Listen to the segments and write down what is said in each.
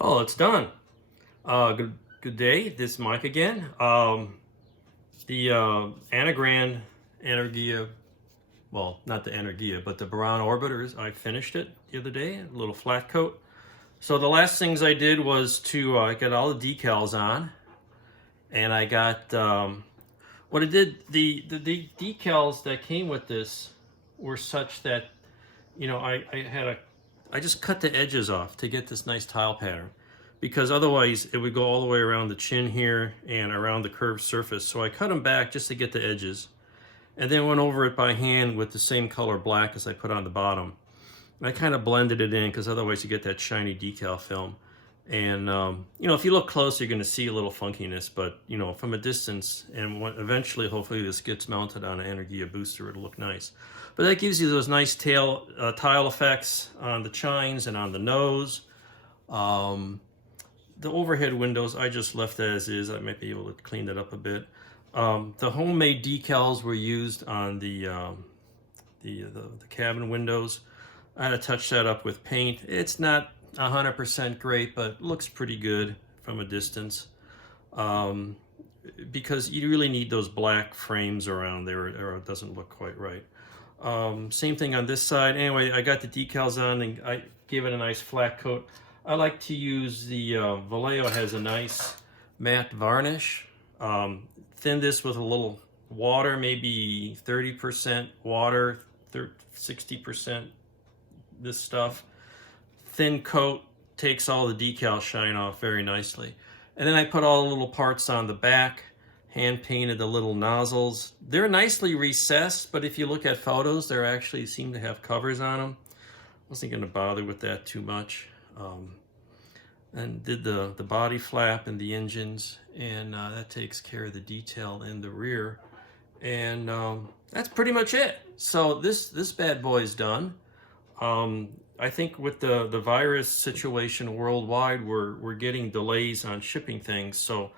Well, it's done. Good day. This is Mike again. The Anigrand Energia, well, not the Energia, but the Buran orbiters. I finished it the other day, a little flat coat. So the last things I did was to get all the decals on, and I got what I did. The decals that came with this were such that I just cut the edges off to get this nice tile pattern, because otherwise it would go all the way around the chin here and around the curved surface. So I cut them back just to get the edges, and then went over it by hand with the same color black as I put on the bottom. And I kind of blended it in because otherwise you get that shiny decal film. And if you look close, you're going to see a little funkiness, but from a distance, and eventually hopefully this gets mounted on an Energia booster, it'll look nice. But that gives you those nice tile effects on the chines and on the nose. The overhead windows I just left as is. I might be able to clean that up a bit. The homemade decals were used on the cabin windows. I had to touch that up with paint. It's not 100% great, but looks pretty good from a distance, because you really need those black frames around there or it doesn't look quite right. Same thing on this side. Anyway, I got the decals on and I gave it a nice flat coat. I like to use the Vallejo has a nice matte varnish. Thin this with a little water, maybe 30% water, 60% this stuff. Thin coat takes all the decal shine off very nicely. And then I put all the little parts on the back, hand painted the little nozzles. They're nicely recessed, but if you look at photos, they actually seem to have covers on them. Wasn't going to bother with that too much. And did the body flap and the engines, and that takes care of the detail in the rear. And that's pretty much it. So this bad boy is done. I think with the virus situation worldwide, we're getting delays on shipping things. So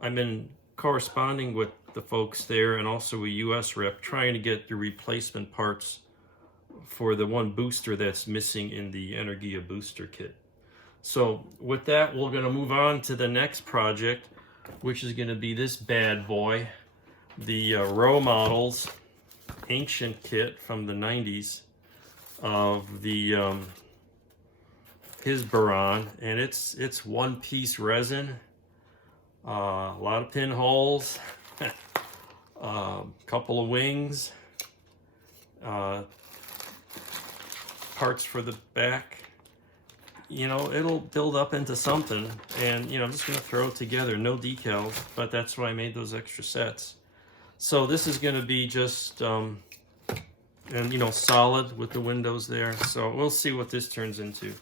I've been corresponding with the folks there and also a US rep trying to get the replacement parts for the one booster that's missing in the Energia booster kit. So with that, we're going to move on to the next project, which is going to be this bad boy, the Rho Models ancient kit from the 90s of the his Buran, and it's one-piece resin, a lot of pinholes, couple of wings, parts for the back. It'll build up into something, and I'm just going to throw it together. No decals, but that's why I made those extra sets. So this is going to be just solid with the windows there. So we'll see what this turns into.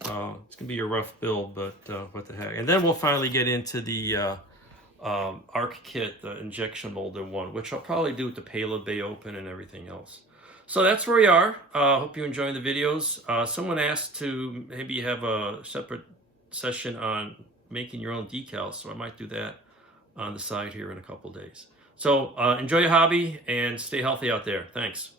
It's gonna be a rough build, but what the heck. And then we'll finally get into the ARC kit, the injection molded one, which I'll probably do with the payload bay open and everything else. So that's where we are. Hope you're enjoying the videos. Someone asked to maybe have a separate session on making your own decals, so I might do that on the side here in a couple days. So enjoy your hobby and stay healthy out there. Thanks.